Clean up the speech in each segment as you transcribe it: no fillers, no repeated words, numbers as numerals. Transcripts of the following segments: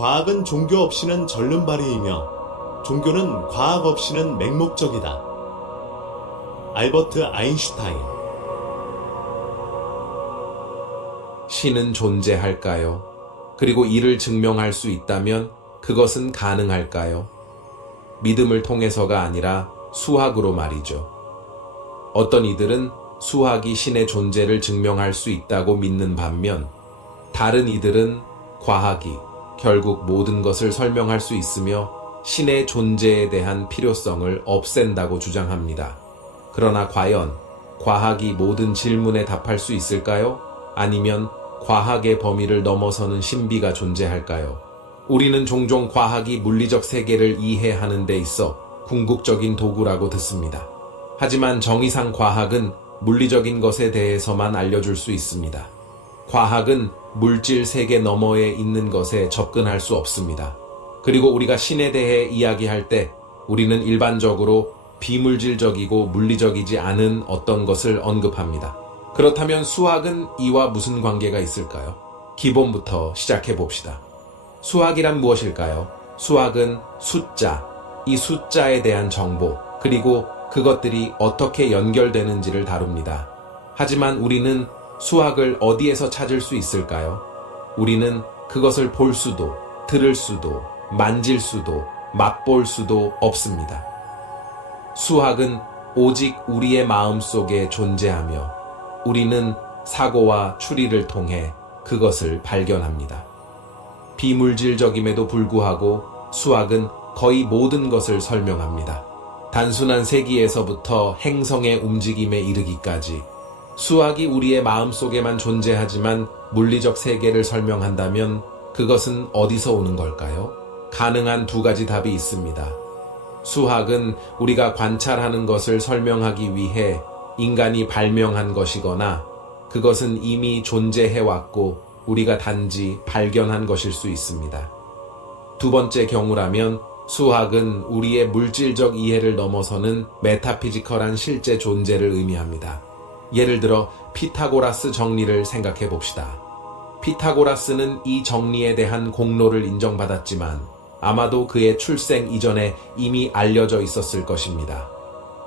과학은 종교 없이는 절름발이이며 종교는 과학 없이는 맹목적이다. 알버트 아인슈타인. 신은 존재할까요? 그리고 이를 증명할 수 있다면 그것은 가능할까요? 믿음을 통해서가 아니라 수학으로 말이죠. 어떤 이들은 수학이 신의 존재를 증명할 수 있다고 믿는 반면 다른 이들은 과학이 결국 모든 것을 설명할 수 있으며 신의 존재에 대한 필요성을 없앤다고 주장합니다. 그러나 과연 과학이 모든 질문에 답할 수 있을까요? 아니면 과학의 범위를 넘어서는 신비가 존재할까요? 우리는 종종 과학이 물리적 세계를 이해하는 데 있어 궁극적인 도구라고 듣습니다. 하지만 정의상 과학은 물리적인 것에 대해서만 알려줄 수 있습니다. 과학은 물질 세계 너머에 있는 것에 접근할 수 없습니다. 그리고 우리가 신에 대해 이야기할 때 우리는 일반적으로 비물질적이고 물리적이지 않은 어떤 것을 언급합니다. 그렇다면 수학은 이와 무슨 관계가 있을까요? 기본부터 시작해 봅시다. 수학이란 무엇일까요? 수학은 숫자, 이 숫자에 대한 정보, 그리고 그것들이 어떻게 연결되는지를 다룹니다. 하지만 우리는 수학을 어디에서 찾을 수 있을까요? 우리는 그것을 볼 수도, 들을 수도, 만질 수도, 맛볼 수도 없습니다. 수학은 오직 우리의 마음속에 존재하며 우리는 사고와 추리를 통해 그것을 발견합니다. 비물질적임에도 불구하고 수학은 거의 모든 것을 설명합니다. 단순한 세기에서부터 행성의 움직임에 이르기까지 수학이 우리의 마음속에만 존재하지만 물리적 세계를 설명한다면 그것은 어디서 오는 걸까요? 가능한 두 가지 답이 있습니다. 수학은 우리가 관찰하는 것을 설명하기 위해 인간이 발명한 것이거나 그것은 이미 존재해왔고 우리가 단지 발견한 것일 수 있습니다. 두 번째 경우라면 수학은 우리의 물질적 이해를 넘어서는 메타피지컬한 실제 존재를 의미합니다. 예를 들어 피타고라스 정리를 생각해 봅시다. 피타고라스는 이 정리에 대한 공로를 인정받았지만 아마도 그의 출생 이전에 이미 알려져 있었을 것입니다.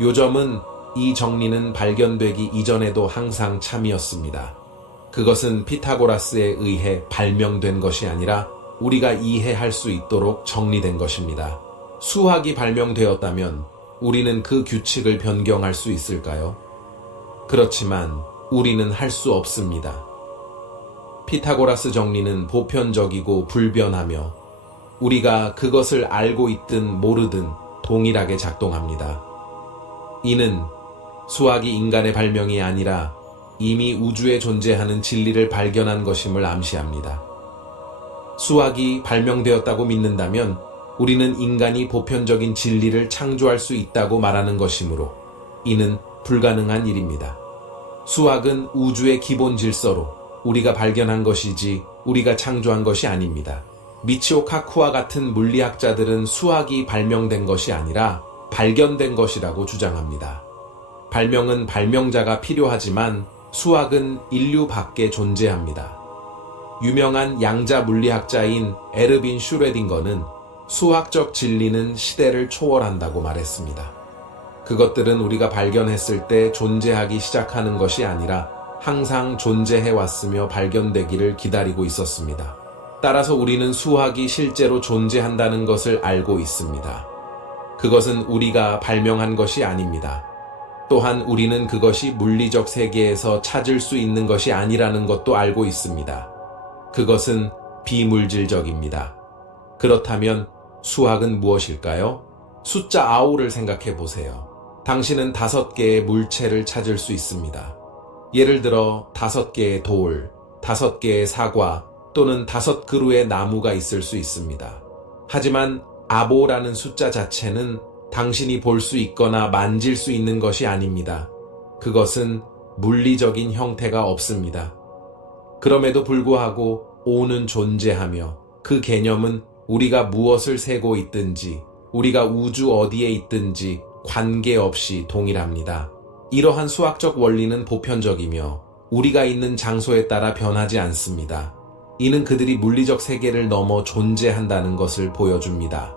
요점은 이 정리는 발견되기 이전에도 항상 참이었습니다. 그것은 피타고라스에 의해 발명된 것이 아니라 우리가 이해할 수 있도록 정리된 것입니다. 수학이 발명되었다면 우리는 그 규칙을 변경할 수 있을까요? 그렇지만 우리는 할 수 없습니다. 피타고라스 정리는 보편적이고 불변하며 우리가 그것을 알고 있든 모르든 동일하게 작동합니다. 이는 수학이 인간의 발명이 아니라 이미 우주에 존재하는 진리를 발견한 것임을 암시합니다. 수학이 발명되었다고 믿는다면 우리는 인간이 보편적인 진리를 창조할 수 있다고 말하는 것이므로 이는 불가능한 일입니다. 수학은 우주의 기본 질서로 우리가 발견한 것이지 우리가 창조한 것이 아닙니다. 미치오 카쿠와 같은 물리학자들은 수학이 발명된 것이 아니라 발견된 것이라고 주장합니다. 발명은 발명자가 필요하지만 수학은 인류 밖에 존재합니다. 유명한 양자 물리학자인 에르빈 슈레딩거는 수학적 진리는 시대를 초월한다고 말했습니다. 그것들은 우리가 발견했을 때 존재하기 시작하는 것이 아니라 항상 존재해왔으며 발견되기를 기다리고 있었습니다. 따라서 우리는 수학이 실제로 존재한다는 것을 알고 있습니다. 그것은 우리가 발명한 것이 아닙니다. 또한 우리는 그것이 물리적 세계에서 찾을 수 있는 것이 아니라는 것도 알고 있습니다. 그것은 비물질적입니다. 그렇다면 수학은 무엇일까요? 숫자 9를 생각해 보세요. 당신은 5개의 물체를 찾을 수 있습니다. 예를 들어 5개의 돌, 5개의 사과 또는 5그루의 나무가 있을 수 있습니다. 하지만 아보라는 숫자 자체는 당신이 볼 수 있거나 만질 수 있는 것이 아닙니다. 그것은 물리적인 형태가 없습니다. 그럼에도 불구하고 5는 존재하며 그 개념은 우리가 무엇을 세고 있든지 우리가 우주 어디에 있든지 관계없이 동일합니다. 이러한 수학적 원리는 보편적이며 우리가 있는 장소에 따라 변하지 않습니다. 이는 그들이 물리적 세계를 넘어 존재한다는 것을 보여줍니다.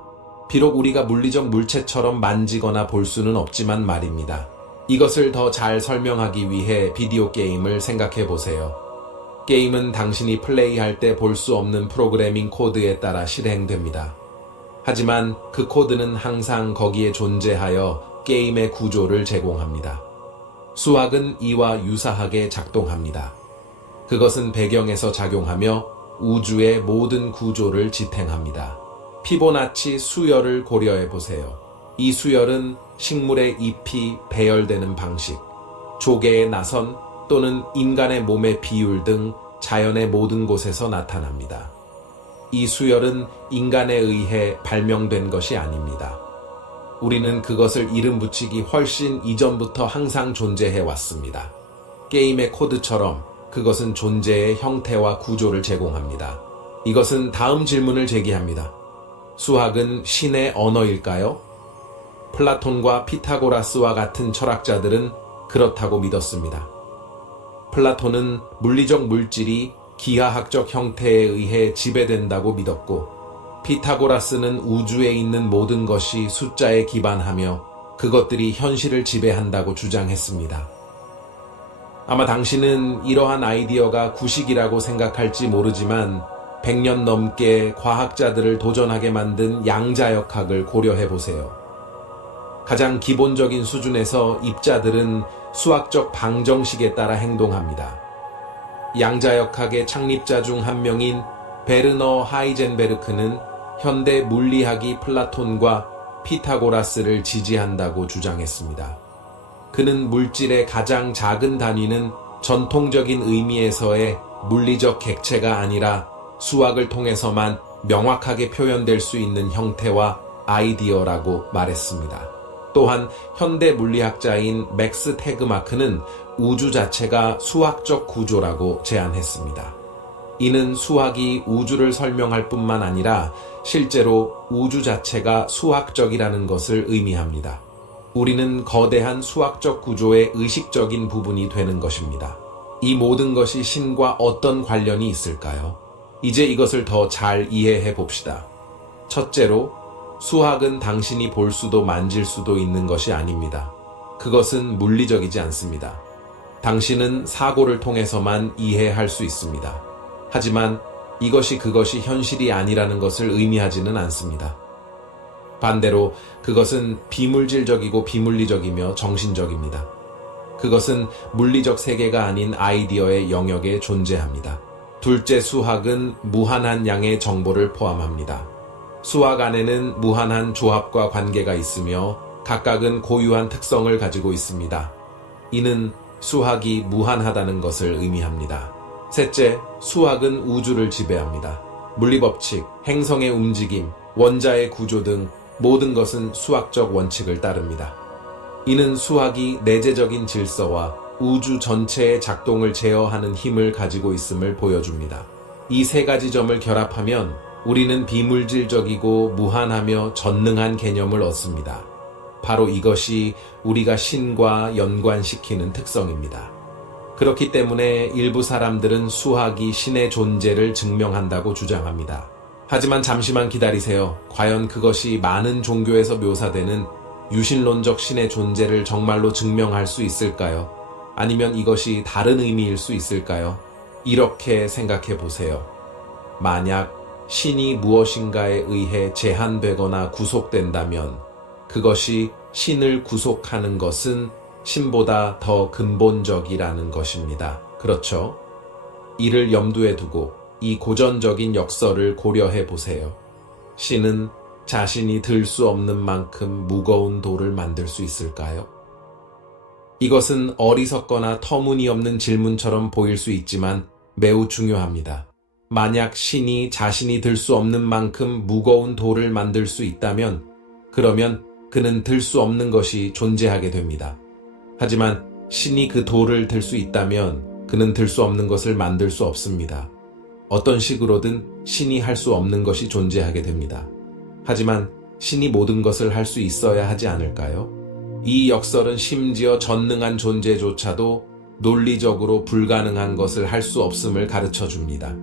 비록 우리가 물리적 물체처럼 만지거나 볼 수는 없지만 말입니다. 이것을 더 잘 설명하기 위해 비디오 게임을 생각해 보세요. 게임은 당신이 플레이할 때 볼 수 없는 프로그래밍 코드에 따라 실행됩니다. 하지만 그 코드는 항상 거기에 존재하여 게임의 구조를 제공합니다. 수학은 이와 유사하게 작동합니다. 그것은 배경에서 작용하며 우주의 모든 구조를 지탱합니다. 피보나치 수열을 고려해 보세요. 이 수열은 식물의 잎이 배열되는 방식, 조개의 나선 또는 인간의 몸의 비율 등 자연의 모든 곳에서 나타납니다. 이 수열은 인간에 의해 발명된 것이 아닙니다. 우리는 그것을 이름 붙이기 훨씬 이전부터 항상 존재해 왔습니다. 게임의 코드처럼 그것은 존재의 형태와 구조를 제공합니다. 이것은 다음 질문을 제기합니다. 수학은 신의 언어일까요? 플라톤과 피타고라스와 같은 철학자들은 그렇다고 믿었습니다. 플라톤은 물리적 물질이 기하학적 형태에 의해 지배된다고 믿었고, 피타고라스는 우주에 있는 모든 것이 숫자에 기반하며 그것들이 현실을 지배한다고 주장했습니다. 아마 당신은 이러한 아이디어가 구식이라고 생각할지 모르지만 100년 넘게 과학자들을 도전하게 만든 양자역학을 고려해 보세요. 가장 기본적인 수준에서 입자들은 수학적 방정식에 따라 행동합니다. 양자역학의 창립자 중 한 명인 베르너 하이젠베르크는 현대 물리학이 플라톤과 피타고라스를 지지한다고 주장했습니다. 그는 물질의 가장 작은 단위는 전통적인 의미에서의 물리적 객체가 아니라 수학을 통해서만 명확하게 표현될 수 있는 형태와 아이디어라고 말했습니다. 또한 현대 물리학자인 맥스 테그마크는 우주 자체가 수학적 구조라고 제안했습니다. 이는 수학이 우주를 설명할 뿐만 아니라 실제로 우주 자체가 수학적이라는 것을 의미합니다. 우리는 거대한 수학적 구조의 의식적인 부분이 되는 것입니다. 이 모든 것이 신과 어떤 관련이 있을까요? 이제 이것을 더 잘 이해해 봅시다. 첫째로, 수학은 당신이 볼 수도 만질 수도 있는 것이 아닙니다. 그것은 물리적이지 않습니다. 당신은 사고를 통해서만 이해할 수 있습니다. 하지만 그것이 현실이 아니라는 것을 의미하지는 않습니다. 반대로 그것은 비물질적이고 비물리적이며 정신적입니다. 그것은 물리적 세계가 아닌 아이디어의 영역에 존재합니다. 둘째, 수학은 무한한 양의 정보를 포함합니다. 수학 안에는 무한한 조합과 관계가 있으며 각각은 고유한 특성을 가지고 있습니다. 이는 수학이 무한하다는 것을 의미합니다. 셋째, 수학은 우주를 지배합니다. 물리법칙, 행성의 움직임, 원자의 구조 등 모든 것은 수학적 원칙을 따릅니다. 이는 수학이 내재적인 질서와 우주 전체의 작동을 제어하는 힘을 가지고 있음을 보여줍니다. 이 세 가지 점을 결합하면 우리는 비물질적이고 무한하며 전능한 개념을 얻습니다. 바로 이것이 우리가 신과 연관시키는 특성입니다. 그렇기 때문에 일부 사람들은 수학이 신의 존재를 증명한다고 주장합니다. 하지만 잠시만 기다리세요. 과연 그것이 많은 종교에서 묘사되는 유신론적 신의 존재를 정말로 증명할 수 있을까요? 아니면 이것이 다른 의미일 수 있을까요? 이렇게 생각해 보세요. 만약 신이 무엇인가에 의해 제한되거나 구속된다면 그것이 신을 구속하는 것은 신보다 더 근본적이라는 것입니다. 그렇죠? 이를 염두에 두고 이 고전적인 역설을 고려해 보세요. 신은 자신이 들 수 없는 만큼 무거운 돌을 만들 수 있을까요? 이것은 어리석거나 터무니없는 질문처럼 보일 수 있지만 매우 중요합니다. 만약 신이 자신이 들 수 없는 만큼 무거운 돌을 만들 수 있다면 그러면 그는 들 수 없는 것이 존재하게 됩니다. 하지만 신이 그 돌을 들 수 있다면 그는 들 수 없는 것을 만들 수 없습니다. 어떤 식으로든 신이 할 수 없는 것이 존재하게 됩니다. 하지만 신이 모든 것을 할 수 있어야 하지 않을까요? 이 역설은 심지어 전능한 존재조차도 논리적으로 불가능한 것을 할 수 없음을 가르쳐 줍니다.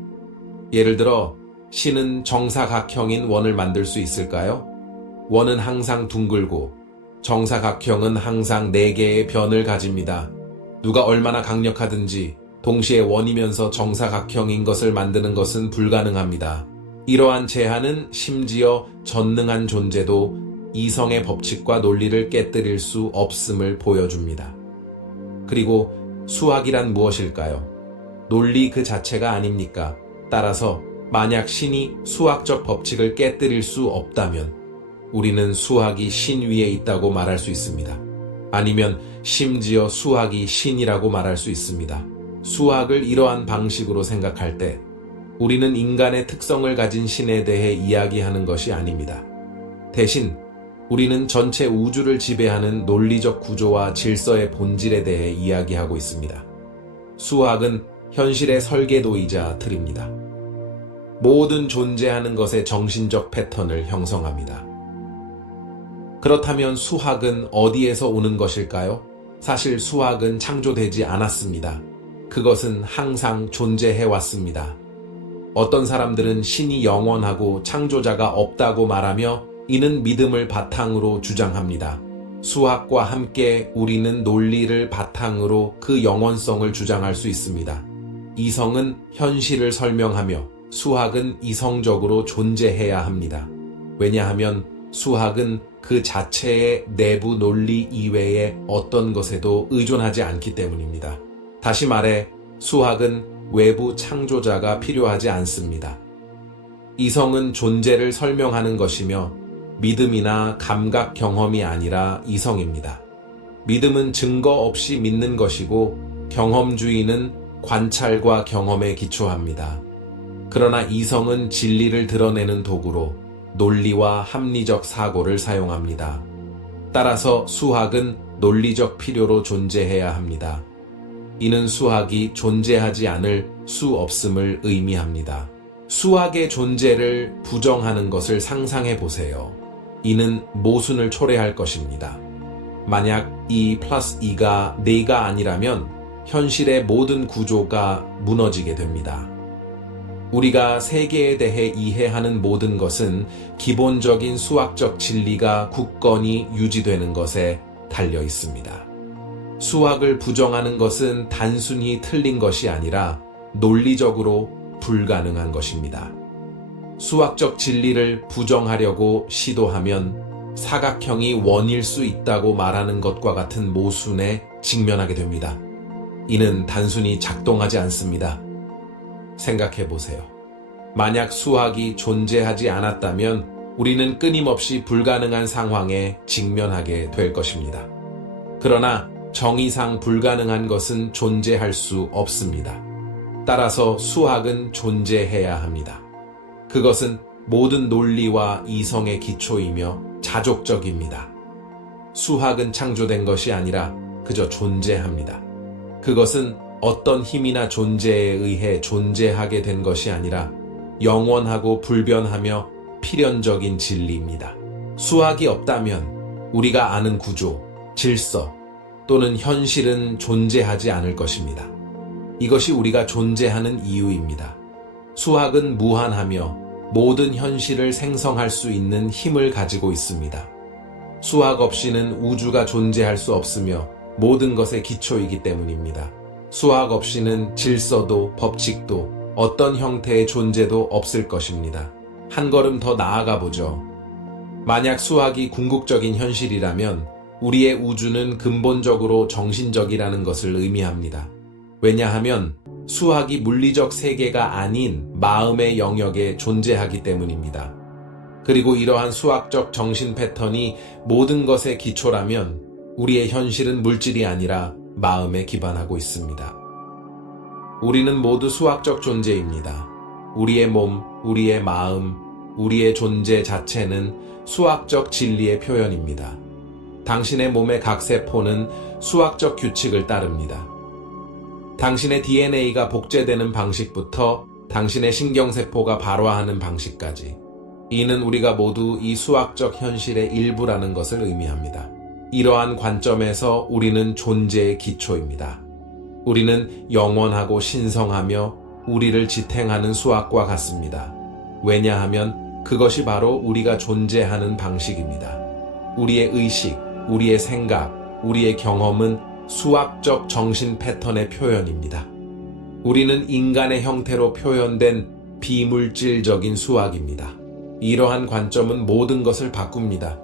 예를 들어 신은 정사각형인 원을 만들 수 있을까요? 원은 항상 둥글고 정사각형은 항상 4개의 변을 가집니다. 누가 얼마나 강력하든지 동시에 원이면서 정사각형인 것을 만드는 것은 불가능합니다. 이러한 제한은 심지어 전능한 존재도 이성의 법칙과 논리를 깨뜨릴 수 없음을 보여줍니다. 그리고 수학이란 무엇일까요? 논리 그 자체가 아닙니까? 따라서 만약 신이 수학적 법칙을 깨뜨릴 수 없다면 우리는 수학이 신 위에 있다고 말할 수 있습니다. 아니면 심지어 수학이 신이라고 말할 수 있습니다. 수학을 이러한 방식으로 생각할 때 우리는 인간의 특성을 가진 신에 대해 이야기하는 것이 아닙니다. 대신 우리는 전체 우주를 지배하는 논리적 구조와 질서의 본질에 대해 이야기하고 있습니다. 수학은 현실의 설계도이자 틀입니다. 모든 존재하는 것의 정신적 패턴을 형성합니다. 그렇다면 수학은 어디에서 오는 것일까요? 사실 수학은 창조되지 않았습니다. 그것은 항상 존재해왔습니다. 어떤 사람들은 신이 영원하고 창조자가 없다고 말하며 이는 믿음을 바탕으로 주장합니다. 수학과 함께 우리는 논리를 바탕으로 그 영원성을 주장할 수 있습니다. 이성은 현실을 설명하며 수학은 이성적으로 존재해야 합니다. 왜냐하면 수학은 그 자체의 내부 논리 이외의 어떤 것에도 의존하지 않기 때문입니다. 다시 말해 수학은 외부 창조자가 필요하지 않습니다. 이성은 존재를 설명하는 것이며 믿음이나 감각 경험이 아니라 이성입니다. 믿음은 증거 없이 믿는 것이고 경험주의는 관찰과 경험에 기초합니다. 그러나 이성은 진리를 드러내는 도구로 논리와 합리적 사고를 사용합니다. 따라서 수학은 논리적 필요로 존재해야 합니다. 이는 수학이 존재하지 않을 수 없음을 의미합니다. 수학의 존재를 부정하는 것을 상상해 보세요. 이는 모순을 초래할 것입니다. 만약 2 플러스 2가 4가 아니라면 현실의 모든 구조가 무너지게 됩니다. 우리가 세계에 대해 이해하는 모든 것은 기본적인 수학적 진리가 굳건히 유지되는 것에 달려 있습니다. 수학을 부정하는 것은 단순히 틀린 것이 아니라 논리적으로 불가능한 것입니다. 수학적 진리를 부정하려고 시도하면 사각형이 원일 수 있다고 말하는 것과 같은 모순에 직면하게 됩니다. 이는 단순히 작동하지 않습니다. 생각해 보세요. 만약 수학이 존재하지 않았다면 우리는 끊임없이 불가능한 상황에 직면하게 될 것입니다. 그러나 정의상 불가능한 것은 존재할 수 없습니다. 따라서 수학은 존재해야 합니다. 그것은 모든 논리와 이성의 기초이며 자족적입니다. 수학은 창조된 것이 아니라 그저 존재합니다. 그것은 어떤 힘이나 존재에 의해 존재하게 된 것이 아니라 영원하고 불변하며 필연적인 진리입니다. 수학이 없다면 우리가 아는 구조, 질서 또는 현실은 존재하지 않을 것입니다. 이것이 우리가 존재하는 이유입니다. 수학은 무한하며 모든 현실을 생성할 수 있는 힘을 가지고 있습니다. 수학 없이는 우주가 존재할 수 없으며 모든 것의 기초이기 때문입니다. 수학 없이는 질서도 법칙도 어떤 형태의 존재도 없을 것입니다. 한 걸음 더 나아가 보죠. 만약 수학이 궁극적인 현실이라면 우리의 우주는 근본적으로 정신적이라는 것을 의미합니다. 왜냐하면 수학이 물리적 세계가 아닌 마음의 영역에 존재하기 때문입니다. 그리고 이러한 수학적 정신 패턴이 모든 것의 기초라면 우리의 현실은 물질이 아니라 마음에 기반하고 있습니다. 우리는 모두 수학적 존재입니다. 우리의 몸, 우리의 마음, 우리의 존재 자체는 수학적 진리의 표현입니다. 당신의 몸의 각 세포는 수학적 규칙을 따릅니다. 당신의 DNA가 복제되는 방식부터 당신의 신경세포가 발화하는 방식까지. 이는 우리가 모두 이 수학적 현실의 일부라는 것을 의미합니다. 이러한 관점에서 우리는 존재의 기초입니다. 우리는 영원하고 신성하며 우리를 지탱하는 수학과 같습니다. 왜냐하면 그것이 바로 우리가 존재하는 방식입니다. 우리의 의식, 우리의 생각, 우리의 경험은 수학적 정신 패턴의 표현입니다. 우리는 인간의 형태로 표현된 비물질적인 수학입니다. 이러한 관점은 모든 것을 바꿉니다.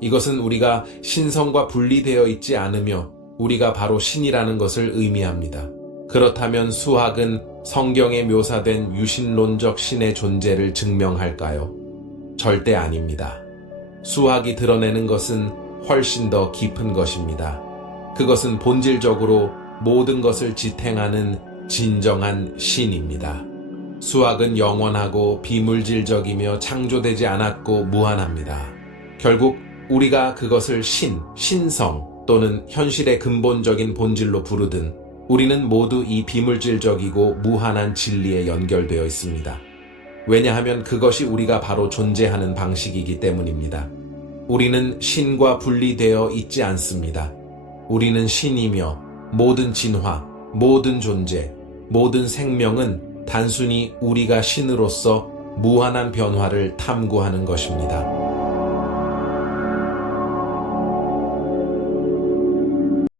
이것은 우리가 신성과 분리되어 있지 않으며 우리가 바로 신이라는 것을 의미합니다. 그렇다면 수학은 성경에 묘사된 유신론적 신의 존재를 증명할까요? 절대 아닙니다. 수학이 드러내는 것은 훨씬 더 깊은 것입니다. 그것은 본질적으로 모든 것을 지탱하는 진정한 신입니다. 수학은 영원하고 비물질적이며 창조되지 않았고 무한합니다. 결국 우리가 그것을 신, 신성 또는 현실의 근본적인 본질로 부르든 우리는 모두 이 비물질적이고 무한한 진리에 연결되어 있습니다. 왜냐하면 그것이 우리가 바로 존재하는 방식이기 때문입니다. 우리는 신과 분리되어 있지 않습니다. 우리는 신이며 모든 진화, 모든 존재, 모든 생명은 단순히 우리가 신으로서 무한한 변화를 탐구하는 것입니다.